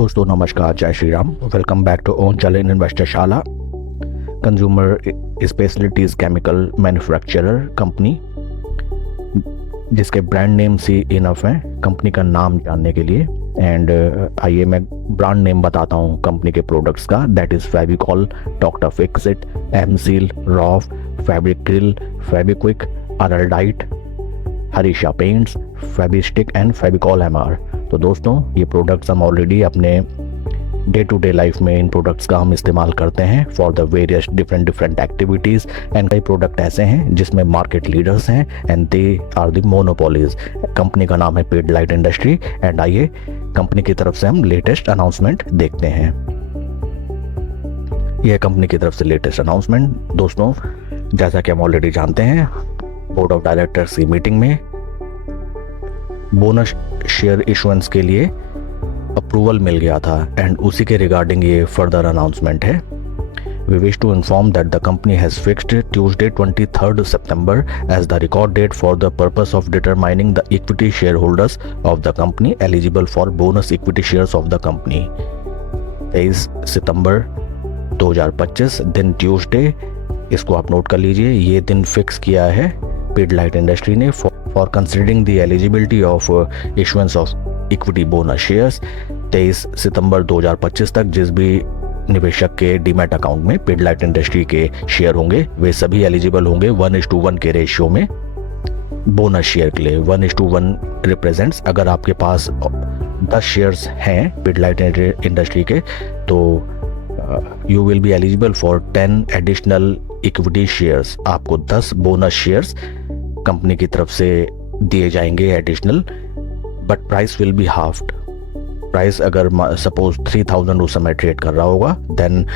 दोस्तों नमस्कार, जय Shri Ram. Welcome back to own channel investor Shala. Consumer specialities chemical manufacturer company, जिसके ब्रांड नेम से इनफ है कंपनी का नाम जानने के लिए। एंड आइए मैं ब्रांड नेम बताता हूँ कंपनी के प्रोडक्ट्स का। That is Fevicol, doctor Fixit, M Seal, Roff, Fevicryl, Fevikwik, Araldite, Haisha paints, Fevistick and Fevicol MR. तो दोस्तों ये प्रोडक्ट्स हम ऑलरेडी अपने डे टू डे लाइफ में इन प्रोडक्ट्स का हम इस्तेमाल करते हैं for the various different activities. And कई प्रोडक्ट ऐसे हैं जिसमें मार्केट लीडर्स हैं and they are the monopolies. Company का नाम है पिडलाइट इंडस्ट्री। एंड आइए कंपनी की तरफ से हम लेटेस्ट अनाउंसमेंट देखते हैं। यह कंपनी की तरफ से लेटेस्ट अनाउंसमेंट। दोस्तों जैसा कि हम ऑलरेडी जानते हैं, बोर्ड ऑफ डायरेक्टर्स की मीटिंग में बोनस शेयर इशुएंस के लिए अप्रूवल मिल गया था एंड उसी के रिगार्डिंग ये फर्दर अनाउंसमेंट है। We wish to inform that the company has fixed Tuesday 23rd September as the record date for the purpose of determining the equity shareholders of the company eligible for bonus equity shares of the company। 23 सितंबर 2025 दिन Tuesday, इसको आप note कर लीजिए। ये दिन fix किया है Pidilite industry ने for considering the eligibility of issuance of equity bonus shares. 23 सितंबर 2025 तक जिस भी निवेशक के डीमैट अकाउंट में पिडलाइट इंडस्ट्री के शेयर होंगे वे सभी एलिजिबल होंगे 1:1 के रेशियो में बोनस शेयर के लिए। 1:1 रिप्रेजेंट्स, अगर आपके पास 10 शेयर्स हैं पिडलाइट इंडस्ट्री के तो you will be eligible for 10 additional equity shares. आपको 10 बोनस शेयर्स कंपनी की तरफ से दिए जाएंगे additional, but price will be halved. Price अगर सपोज 3000 उस समय ट्रेड कर रहा होगा, देन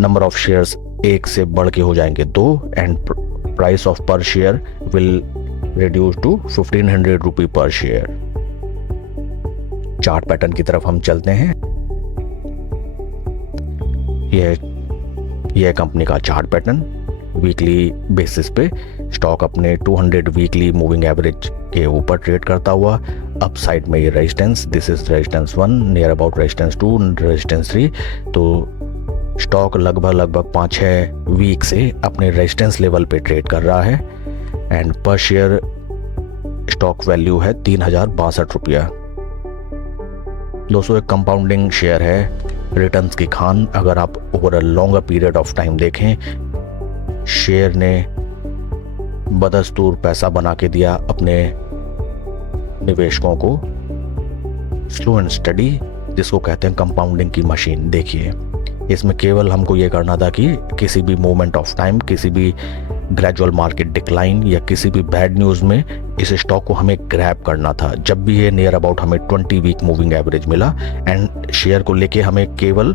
नंबर ऑफ शेयर्स 1 से बढ़ के हो जाएंगे 2 एंड प्राइस ऑफ पर शेयर विल रिड्यूस टू 1500 रुपी पर शेयर। चार्ट पैटर्न की तरफ हम चलते हैं। यह कंपनी का चार्ट पैटर्न वीकली बेसिस पे स्टॉक अपने 200 वीकली मूविंग एवरेज के ऊपर ट्रेड करता हुआ अप साइड में ये resistance, this is resistance 1, near about resistance 2, resistance 3। तो स्टॉक लगभग 5-6 वीक से अपने रेजिस्टेंस लेवल पे ट्रेड कर रहा है एंड पर शेयर स्टॉक वैल्यू है 3062 रुपया। दोस्तों एक कंपाउंडिंग शेयर है, रिटर्न्स की खान। अगर आप over a longer period of time देखें, शेयर ने बदस्तूर पैसा बना के दिया अपने निवेशकों को। स्लो एंड स्टडी, जिसको कहते हैं कंपाउंडिंग की मशीन। देखिए इसमें केवल हमको ये करना था कि किसी भी मोमेंट ऑफ टाइम, किसी भी ग्रेजुअल मार्केट डिक्लाइन या किसी भी बैड न्यूज़ में इस स्टॉक को हमें ग्रैब करना था। जब भी ये नियर अबाउट हमें 20 वीक मूविंग एवरेज मिला एंड शेयर को लेके हमें केवल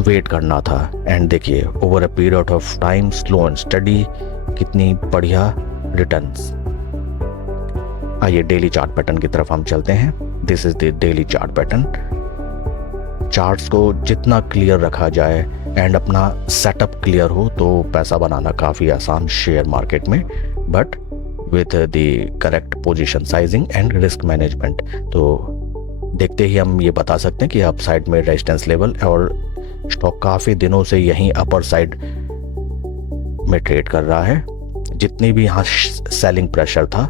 वेट करना था। एंड देखिए over a period of time, slow and study, कितनी बढ़िया रिटर्न्स। आइए डेली चार्ट पैटर्न की तरफ हम चलते हैं। This is the daily chart pattern. Charts को जितना क्लियर रखा जाए एंड अपना सेटअप क्लियर हो तो पैसा बनाना काफ़ी आसान शेयर मार्केट में, but with the correct position sizing and risk management. तो देखते ही हम ये बता सकते हैं कि अप साइड में रेजिस्टेंस लेवल और स्टॉक काफ़ी दिनों से यहीं अपर साइड में ट्रेड कर रहा है। जितनी भी यहाँ सेलिंग प्रेशर था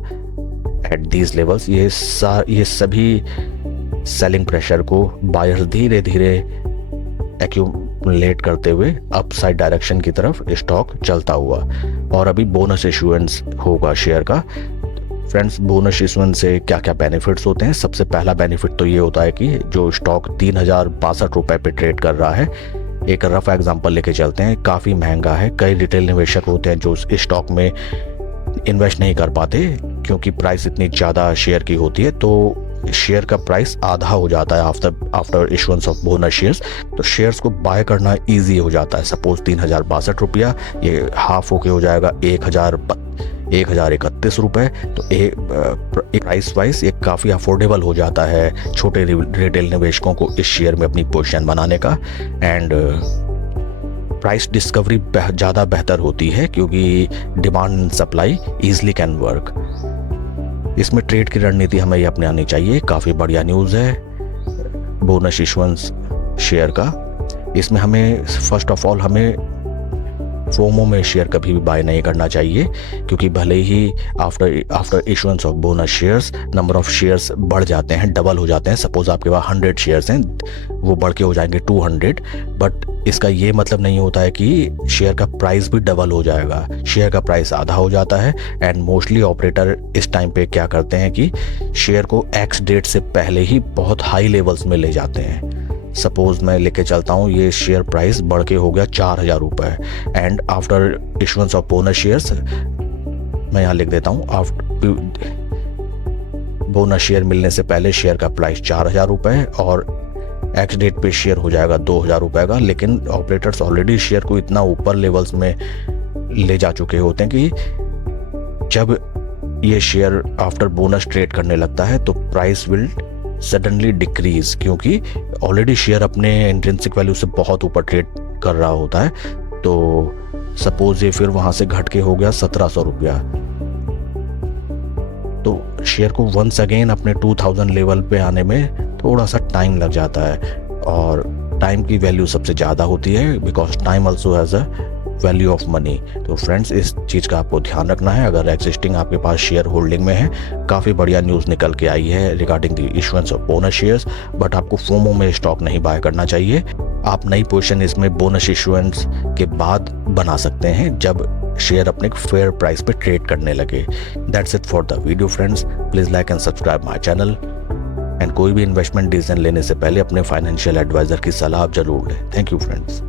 एट दीज लेवल्स, ये सभी सेलिंग प्रेशर को बायर्स धीरे धीरे एक्यूमुलेट करते हुए अप साइड डायरेक्शन की तरफ स्टॉक चलता हुआ। और अभी बोनस इशुएंस होगा शेयर का। फ्रेंड्स, बोनस इशुएंस से क्या क्या बेनिफिट्स होते हैं? सबसे पहला बेनिफिट तो ये होता है कि जो स्टॉक 3062 रुपए पे ट्रेड कर रहा है, एक रफ एग्जांपल लेके चलते हैं, काफ़ी महंगा है। कई रिटेल निवेशक होते हैं जो इस स्टॉक में इन्वेस्ट नहीं कर पाते क्योंकि प्राइस इतनी ज़्यादा शेयर की होती है, तो शेयर का प्राइस आधा हो जाता है after issuance of bonus shares. तो शेयर्स को बाय करना इजी हो जाता है। सपोज 3062 रुपया, ये हाफ होके हो जाएगा 1031 रुपये। तो प्राइस वाइज ये काफ़ी अफोर्डेबल हो जाता है छोटे रिटेल निवेशकों को इस शेयर में अपनी पोजीशन बनाने का। एंड प्राइस डिस्कवरी ज़्यादा बेहतर होती है क्योंकि demand and supply easily can work. इसमें ट्रेड की रणनीति हमें ये अपनानी चाहिए। काफ़ी बढ़िया न्यूज़ है। बोनस इशुएंस शेयर का। इसमें हमें फर्स्ट ऑफ ऑल हमें फोमो में शेयर कभी भी बाय नहीं करना चाहिए, क्योंकि भले ही after issuance of bonus shares number of shares बढ़ जाते हैं, डबल हो जाते हैं। सपोज आपके पास 100 शेयर्स हैं, वो बढ़ के हो जाएंगे 200, बट इसका ये मतलब नहीं होता है कि शेयर का प्राइस भी डबल हो जाएगा। शेयर का प्राइस आधा हो जाता है। एंड मोस्टली ऑपरेटर इस टाइम पे क्या करते हैं कि शेयर को एक्स डेट से पहले ही बहुत हाई लेवल्स में ले जाते हैं। सपोज मैं लेके चलता हूँ, ये शेयर प्राइस बढ़ के हो गया 4000 रुपये, and after issuance of bonus shares, मैं यहाँ लिख देता हूँ, आफ्टर बोनस शेयर मिलने से पहले शेयर का प्राइस 4000 रुपये और एक्स डेट पे शेयर हो जाएगा 2000 रुपये का। लेकिन ऑपरेटर्स ऑलरेडी शेयर को इतना ऊपर लेवल्स में ले जा चुके होते हैं कि जब ये शेयर आफ्टर बोनस ट्रेड करने लगता है तो प्राइस विल सडनली डिक्रीज, क्योंकि ऑलरेडी शेयर अपने इंट्रिंसिक वैल्यू से बहुत ऊपर ट्रेड कर रहा होता है। तो सपोज ये फिर वहां से घट के हो गया 1700 रुपया, तो शेयर को वंस अगेन अपने 2000 लेवल पे आने में थोड़ा सा टाइम लग जाता है। और टाइम की वैल्यू सबसे ज़्यादा होती है, because time also has a value of money. तो फ्रेंड्स, इस चीज़ का आपको ध्यान रखना है। अगर एग्जिस्टिंग आपके पास शेयर होल्डिंग में है, काफ़ी बढ़िया न्यूज़ निकल के आई है regarding the issuance of bonus shares, but आपको फोमो में स्टॉक नहीं बाय करना चाहिए। आप नई पोजीशन इसमें बोनस इशुएंस के बाद बना सकते हैं, जब शेयर अपने फेयर प्राइस पे ट्रेड करने लगे। That's it for the video friends. Please like and subscribe my channel. And कोई भी इन्वेस्टमेंट डिसीजन लेने से पहले अपने फाइनेंशियल एडवाइजर की सलाह जरूर लें। Thank you friends.